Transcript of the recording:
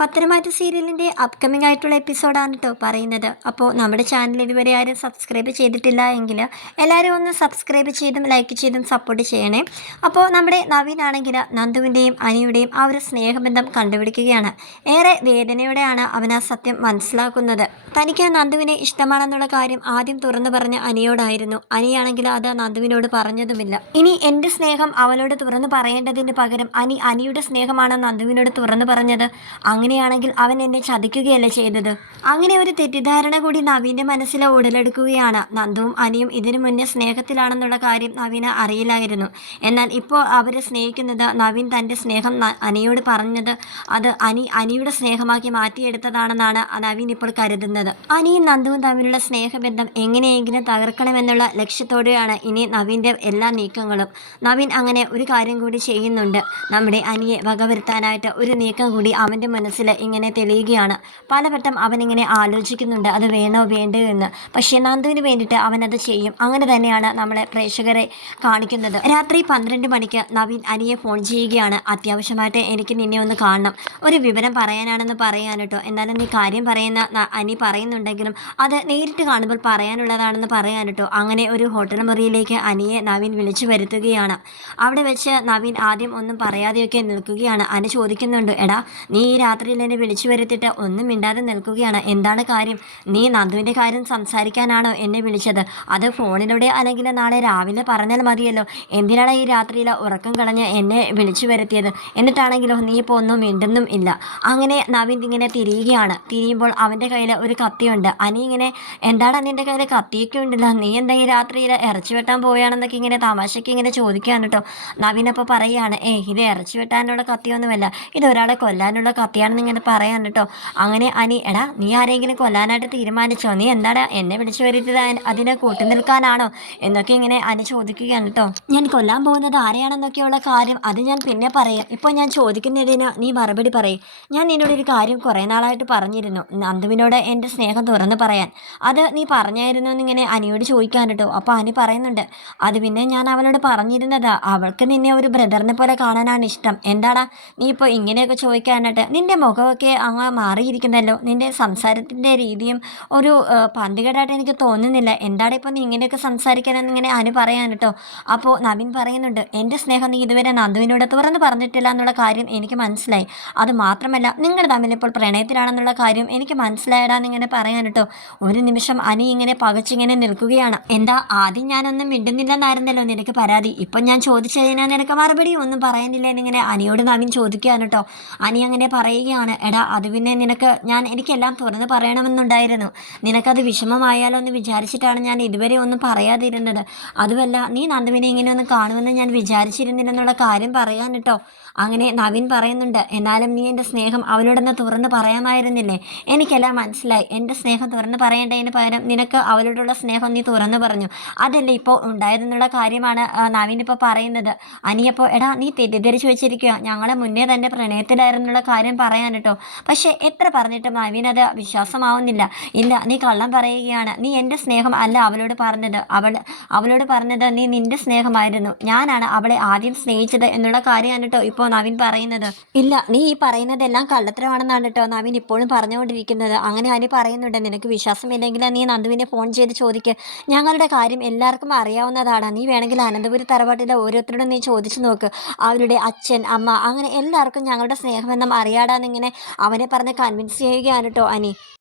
പത്തനംമാറ്റ സീരിയലിൻ്റെ അപ്കമിംഗ് ആയിട്ടുള്ള എപ്പിസോഡാണ് കേട്ടോ പറയുന്നത്. അപ്പോൾ നമ്മുടെ ചാനൽ ഇതുവരെ ആരും സബ്സ്ക്രൈബ് ചെയ്തിട്ടില്ല എങ്കിൽ എല്ലാവരും ഒന്ന് സബ്സ്ക്രൈബ് ചെയ്തും ലൈക്ക് ചെയ്തും സപ്പോർട്ട് ചെയ്യണേ. അപ്പോൾ നമ്മുടെ നവീനാണെങ്കിൽ നന്ദുവിൻ്റെയും അനിയുടെയും ആ ഒരു സ്നേഹബന്ധം കണ്ടുപിടിക്കുകയാണ്. ഏറെ വേദനയോടെയാണ് അവൻ ആ സത്യം മനസ്സിലാക്കുന്നത്. തനിക്ക് നന്ദുവിനെ ഇഷ്ടമാണെന്നുള്ള കാര്യം ആദ്യം തുറന്നു പറഞ്ഞ അനിയോടായിരുന്നു. അനിയാണെങ്കിൽ അത് നന്ദുവിനോട് പറഞ്ഞതുമില്ല. ഇനി എൻ്റെ സ്നേഹം അവളോട് തുറന്നു പറയേണ്ടതിന് പകരം അനിയുടെ സ്നേഹമാണ് നന്ദുവിനോട് തുറന്നു പറഞ്ഞത്. അങ്ങനെയാണെങ്കിൽ അവൻ എന്നെ ചതിക്കുകയല്ലേ ചെയ്തത്. അങ്ങനെ ഒരു തെറ്റിദ്ധാരണ കൂടി നവീൻ്റെ മനസ്സിൽ ഉടലെടുക്കുകയാണ്. നന്ദുവും അനിയും ഇതിനു മുന്നേ സ്നേഹത്തിലാണെന്നുള്ള കാര്യം നവീന് അറിയില്ലായിരുന്നു. എന്നാൽ ഇപ്പോൾ അവർ സ്നേഹിക്കുന്നത് നവീൻ തൻ്റെ സ്നേഹം അനിയോട് പറഞ്ഞത് അത് അനിയുടെ സ്നേഹമാക്കി മാറ്റിയെടുത്തതാണെന്നാണ് നവീൻ ഇപ്പോൾ കരുതുന്നത്. അനിയും നന്ദുവും തമ്മിലുള്ള സ്നേഹബന്ധം എങ്ങനെയെങ്കിലും തകർക്കണമെന്നുള്ള ലക്ഷ്യത്തോടെയാണ് ഇനി നവീൻ്റെ എല്ലാ നീക്കങ്ങളും. നവീൻ അങ്ങനെ ഒരു കാര്യം കൂടി ചെയ്യുന്നുണ്ട്. നമ്മുടെ അനിയെ വകവരുത്താനായിട്ട് ഒരു നീക്കം കൂടി അവൻ്റെ മനസ്സിൽ ഇങ്ങനെ തെളിയുകയാണ്. പലവട്ടം അവനിങ്ങനെ ആലോചിക്കുന്നുണ്ട് അത് വേണോ വേണ്ടോ എന്ന്. പക്ഷേ നന്ദുവിന് വേണ്ടിയിട്ട് അവനത് ചെയ്യും. അങ്ങനെ തന്നെയാണ് നമ്മളെ പ്രേക്ഷകരെ കാണിക്കുന്നത്. രാത്രി 12 മണിക്ക് നവീൻ അനിയെ ഫോൺ ചെയ്യുകയാണ്. അത്യാവശ്യമായിട്ട് എനിക്ക് നിന്നെ ഒന്ന് കാണണം, ഒരു വിവരം പറയാനാണെന്ന് പറയാൻ കേട്ടോ. എന്നാലും നീ കാര്യം പറയുന്ന അനി പറയുന്നുണ്ടെങ്കിലും അത് നേരിട്ട് കാണുമ്പോൾ പറയാനുള്ളതാണെന്ന് പറയാൻ കേട്ടോ. അങ്ങനെ ഒരു ഹോട്ടൽ മുറിയിലേക്ക് അനിയെ നവീൻ വിളിച്ചു വരുത്തുകയാണ്. അവിടെ വെച്ച് നവീൻ ആദ്യം ഒന്നും പറയാതെയൊക്കെ നിൽക്കുകയാണ്. അനി ചോദിക്കുന്നുണ്ട്, എടാ നീ ഈ രാത്രിയിൽ എന്നെ വിളിച്ചു വരുത്തിയിട്ട് ഒന്നും മിണ്ടാതെ നിൽക്കുകയാണ്, എന്താണ് കാര്യം? നീ നന്ദുവിൻ്റെ കാര്യം സംസാരിക്കാനാണോ എന്നെ വിളിച്ചത്? അത് ഫോണിലൂടെ അല്ലെങ്കിൽ നാളെ രാവിലെ പറഞ്ഞാൽ മതിയല്ലോ. എന്തിനാണ് ഈ രാത്രിയിൽ ഉറക്കം കളഞ്ഞ് എന്നെ വിളിച്ചു വരുത്തിയത്? എന്നിട്ടാണെങ്കിലോ നീ ഇപ്പോൾ ഒന്നും മിണ്ടുന്നും ഇല്ല. അങ്ങനെ നവീൻ ഇങ്ങനെ തിരിയുകയാണ്. തിരിയുമ്പോൾ അവൻ്റെ കയ്യിൽ ഒരു കത്തിയുണ്ട്. അനി ഇങ്ങനെ, എന്താണ് നിൻ്റെ കയ്യിൽ കത്തിയൊക്കെ ഉണ്ടല്ലോ, നീ എന്താ ഈ രാത്രിയിൽ ഇറച്ചി വെട്ടാൻ പോവുകയാണെന്നൊക്കെ ഇങ്ങനെ തമാശയ്ക്ക് ഇങ്ങനെ ചോദിക്കുകയാണ് കേട്ടോ. നവീൻ അപ്പോൾ പറയുകയാണ്, ഇത് ഇറച്ചി വെട്ടാനുള്ള കത്തിയൊന്നുമല്ല, ഇത് ഒരാളെ കൊല്ലാനുള്ള കത്തിയാണെന്ന് ഇങ്ങനെ പറയാൻ കേട്ടോ. അങ്ങനെ അനി, എടാ നീ ആരെങ്കിലും കൊല്ലാനായിട്ട് തീരുമാനിച്ചോ? നീ എന്താണ് എന്നെ വിളിച്ചു വരുത്തിയത്, അതിനെ കൂട്ടി നിൽക്കാനാണോ എന്നൊക്കെ ഇങ്ങനെ അനി ചോദിക്കുകയാണ് കേട്ടോ. ഞാൻ കൊല്ലാൻ പോകുന്നത് ആരെയാണെന്നൊക്കെയുള്ള കാര്യം അത് ഞാൻ പിന്നെ പറയാം. ഇപ്പോൾ ഞാൻ ചോദിക്കുന്നതിന് നീ മറുപടി പറയും. ഞാൻ നിന്നോടൊരു കാര്യം കുറേ നാളായിട്ട് പറഞ്ഞിരുന്നു, നന്ദുവിനോട് എൻ്റെ സ്നേഹം തുറന്ന് പറയാൻ. അത് നീ പറഞ്ഞായിരുന്നു എന്നിങ്ങനെ അനിയോട് ചോദിക്കാൻ കേട്ടോ. അപ്പോൾ അനി പറയുന്നുണ്ട്, അത് പിന്നെ ഞാൻ അവളോട് പറഞ്ഞിരുന്നത് അവൾക്ക് നിന്നെ ഒരു ബ്രദറിനെ പോലെ കാണാനാണ് ഇഷ്ടം. എന്താടാ നീ ഇപ്പോൾ ഇങ്ങനെയൊക്കെ ചോദിക്കാനായിട്ട്? നിൻ്റെ മുഖമൊക്കെ അങ്ങ് മാറിയിരിക്കുന്നല്ലോ, നിൻ്റെ സംസാരത്തിൻ്റെ രീതിയും ഒരു പന്തികേടായിട്ട് എനിക്ക് തോന്നുന്നില്ല. എന്താണ് ഇപ്പോൾ നീ ഇങ്ങനെയൊക്കെ സംസാരിക്കാനെന്ന് ഇങ്ങനെ അനി പറയാൻ കേട്ടോ. അപ്പോൾ നവീൻ പറയുന്നുണ്ട്, എൻ്റെ സ്നേഹം നീ ഇതുവരെ നന്ദുവിനോട് തുറന്ന് പറഞ്ഞിട്ടില്ല എന്നുള്ള കാര്യം എനിക്ക് മനസ്സിലായി. അത് മാത്രമല്ല നിങ്ങൾ തമ്മിൽ ഇപ്പോൾ പ്രണയത്തിലാണെന്നുള്ള കാര്യം എനിക്ക് മനസ്സിലായടാന്ന് ഇങ്ങനെ പറയാൻ കേട്ടോ. ഒരു നിമിഷം അനി ഇങ്ങനെ പകച്ചിങ്ങനെ നിൽക്കുകയാണ്. എന്താ ആദ്യം ഞാനൊന്നും മിണ്ടുന്നില്ലെന്നായിരുന്നല്ലോ നിനക്ക് പരാതി, ഇപ്പം ഞാൻ ചോദിച്ചതിനാ നിനക്ക് മറുപടി ഒന്നും പറയാനില്ല എന്നിങ്ങനെ അനിയോട് നവീൻ ചോദിക്കുകയാണ് കേട്ടോ. അനി അങ്ങനെ പറയുകയാണ്, എടാ അത് പിന്നെ എനിക്കെല്ലാം തുറന്ന് പറയണമെന്നുണ്ടായിരുന്നു, നിനക്കത് വിഷമമായാലോ എന്ന് വിചാരിച്ചിട്ടാണ് ഞാൻ ഇതുവരെ ഒന്നും പറയാതിരുന്നത്. അതുമല്ല നീ നന്ദുവിനെ ഇങ്ങനെ ഒന്ന് കാണുമെന്ന് ഞാൻ വിചാരിച്ചിരുന്നില്ലെന്നുള്ള കാര്യം പറയാൻ കേട്ടോ. അങ്ങനെ നവീൻ പറയുന്നുണ്ട്, എന്നാലും നീ എൻ്റെ സ്നേഹം അവളോടൊന്ന് തുറന്ന് പറയാമായിരുന്നില്ലേ? എനിക്കെല്ലാം മനസ്സിലായി. എൻ്റെ സ്നേഹം തുറന്ന് പറയേണ്ടതിന് പകരം നിനക്ക് അവളോടുള്ള സ്നേഹം നീ തുറന്നു പറഞ്ഞു, അതല്ലേ ഇപ്പോൾ ഉണ്ടായതെന്നുള്ള കാര്യമാണ് നവീൻ ഇപ്പോൾ പറയുന്നത്. അനിയപ്പോൾ, എടാ നീ തെറ്റിദ്ധരിച്ച് വെച്ചിരിക്കുക, ഞങ്ങളെ മുന്നേ തന്നെ പ്രണയത്തിലായിരുന്നുള്ള കാര്യം പറയാൻ കേട്ടോ. പക്ഷേ എത്ര പറഞ്ഞിട്ടും നവീൻ അത് വിശ്വാസമാവുന്നില്ല. ഇല്ല നീ കള്ളം പറയുകയാണ്, നീ എൻ്റെ സ്നേഹം അല്ല അവളോട് പറഞ്ഞത്, അവളോട് പറഞ്ഞത് നീ നിൻ്റെ സ്നേഹമായിരുന്നു, ഞാനാണ് അവളെ ആദ്യം സ്നേഹിച്ചത് എന്നുള്ള കാര്യമാണ് കേട്ടോ ഇപ്പോൾ നവീൻ പറയുന്നത്. ഇല്ല നീ ഈ പറയുന്നതെല്ലാം കള്ളത്തരമാണെന്നാണ് കേട്ടോ നവീൻ ഇപ്പോഴും പറഞ്ഞുകൊണ്ടിരിക്കുന്നത്. അങ്ങനെ അനി പറയുന്നുണ്ട്, നിനക്ക് വിശ്വാസമില്ലെങ്കിൽ നീ നന്ദുവിനെ ഫോൺ ചെയ്ത് ചോദിക്കുക, ഞങ്ങളുടെ കാര്യം എല്ലാവർക്കും അറിയാവുന്നതാണ്. നീ വേണമെങ്കിൽ അനന്തപുരി തറവാട്ടിലെ ഓരോരുത്തരോടും നീ ചോദിച്ചു നോക്ക്, അവരുടെ അച്ഛൻ അമ്മ അങ്ങനെ എല്ലാവർക്കും ഞങ്ങളുടെ സ്നേഹബന്ധം അറിയാടാന്നിങ്ങനെ അവനെ പറഞ്ഞ് കൺവിൻസ് ചെയ്യുകയാണ് കേട്ടോ അനി.